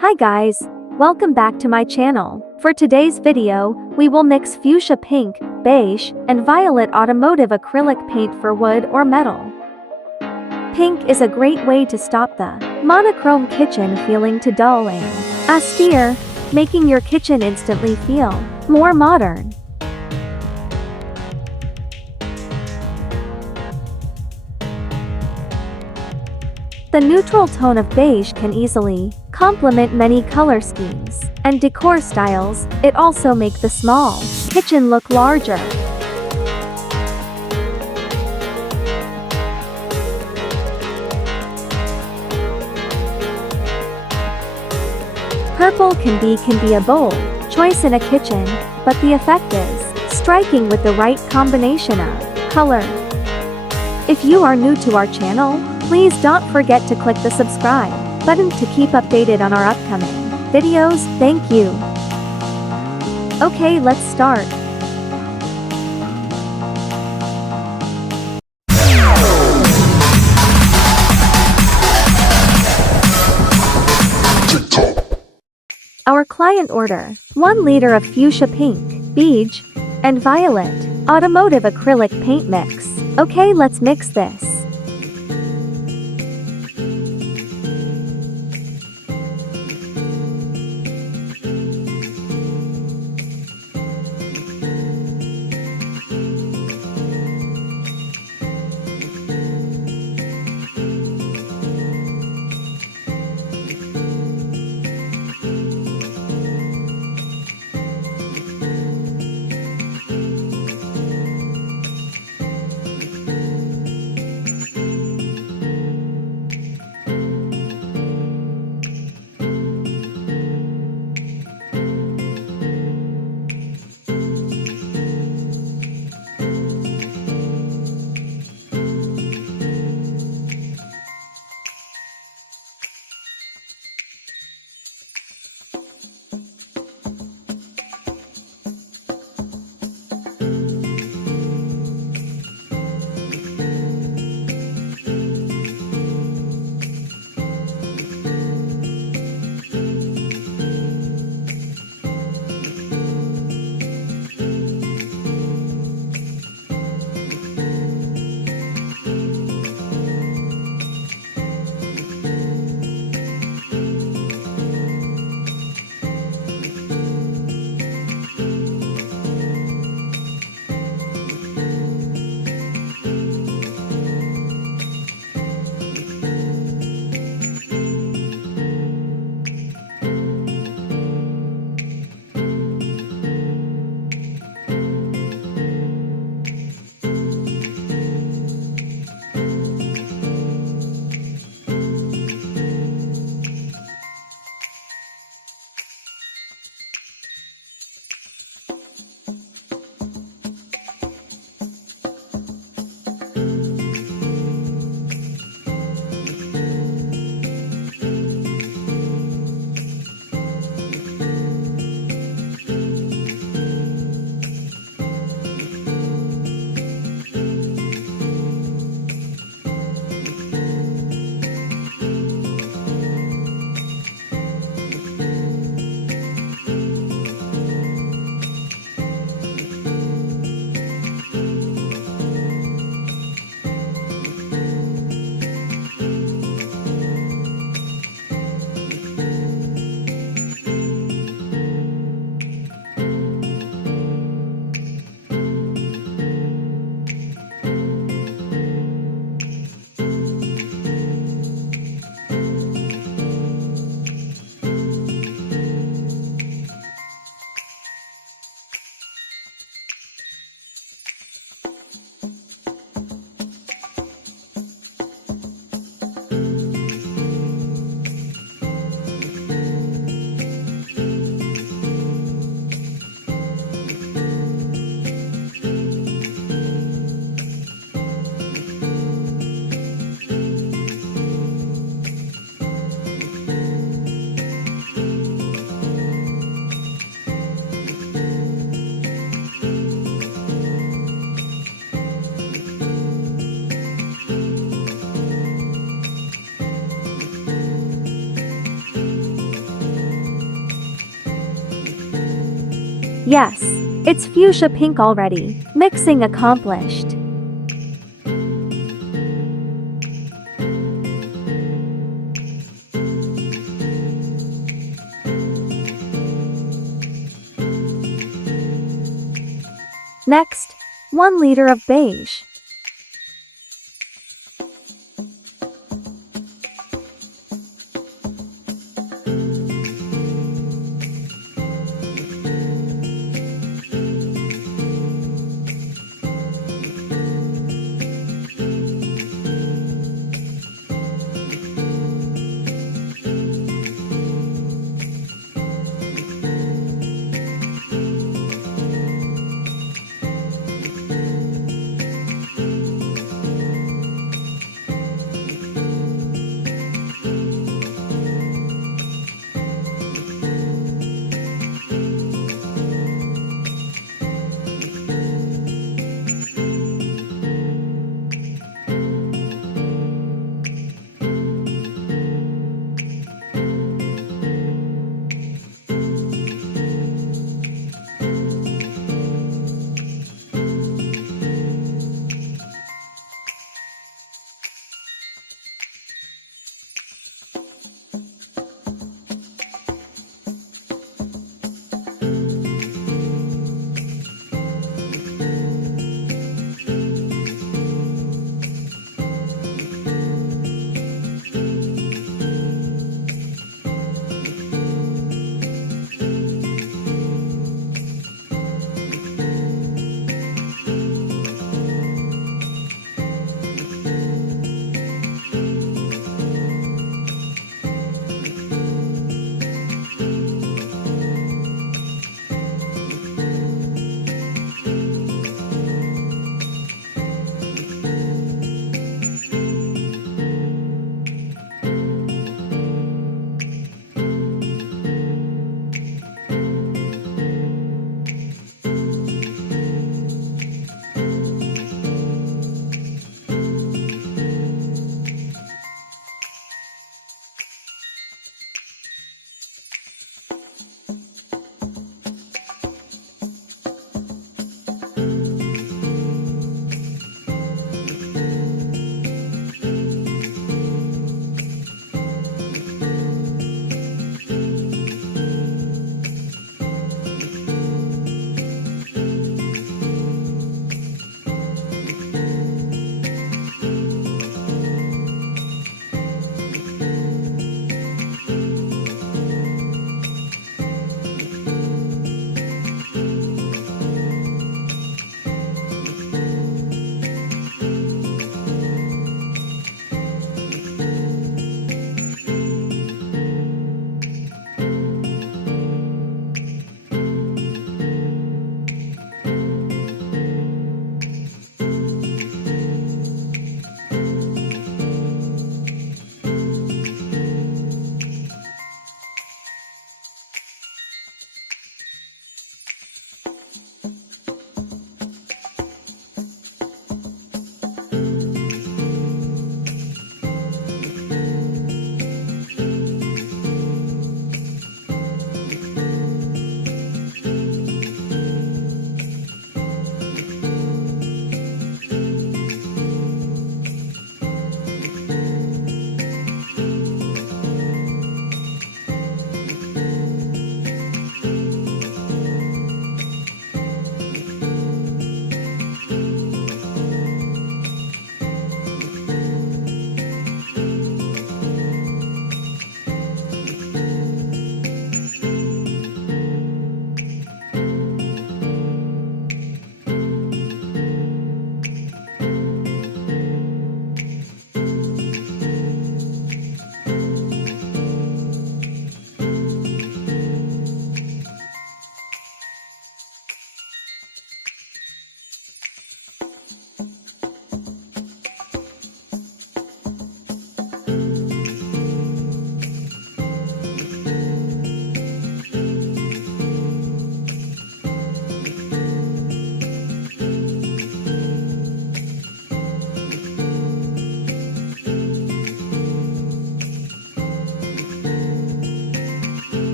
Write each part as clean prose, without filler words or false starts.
Hi guys, welcome back to my channel. For today's video, we will mix Fuchsia Pink Beige and Violet Automotive Acrylic paint for wood or metal. Pink is a great way to stop the monochrome kitchen feeling too dull and austere, making your kitchen instantly feel more modern. The neutral tone of beige can easily complement many color schemes and decor styles. It also makes the small kitchen look larger. Purple can be a bold choice in a kitchen, but the effect is striking with the right combination of color. If you are new to our channel, please don't forget to click the subscribe button to keep updated on our upcoming videos. Thank you. Okay, let's start. Our client order 1 liter of Fuchsia Pink Beige and Violet Automotive Acrylic paint mix. Okay, let's mix this. Yes, it's fuchsia pink already. Mixing accomplished. Next, 1 liter of beige.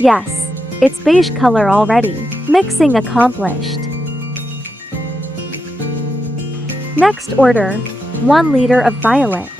Yes, it's beige color already. Mixing accomplished. Next order, 1 liter of violet.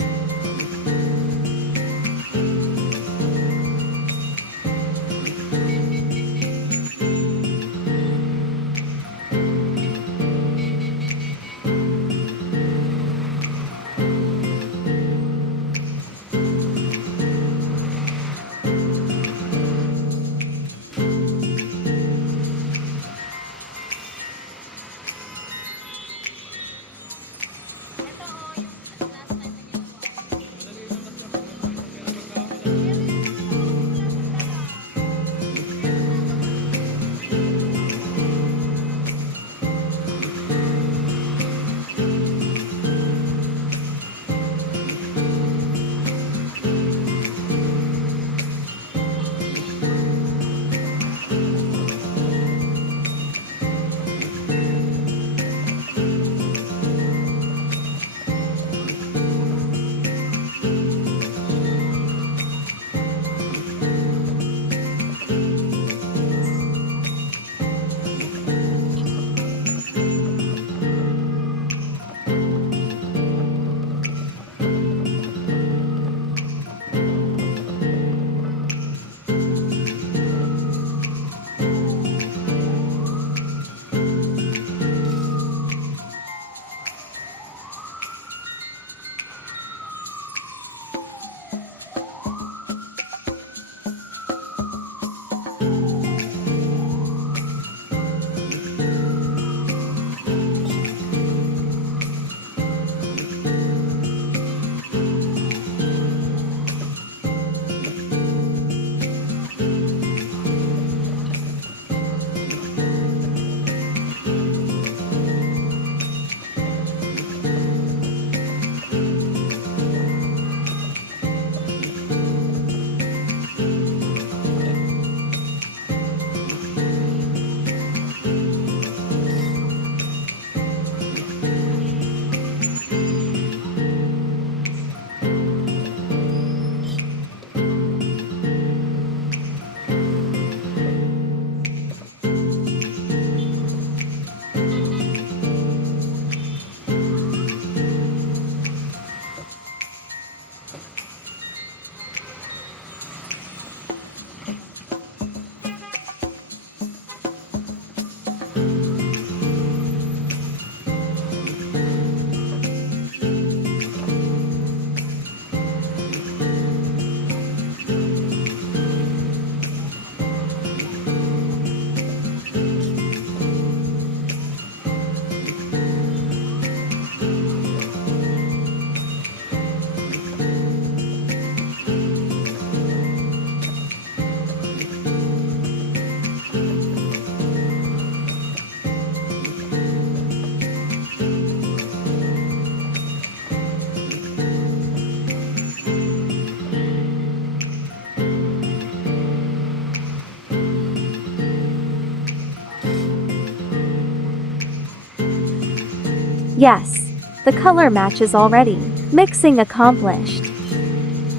Yes, the color matches already. Mixing accomplished.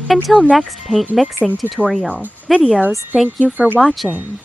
Until next paint mixing tutorial videos, thank you for watching.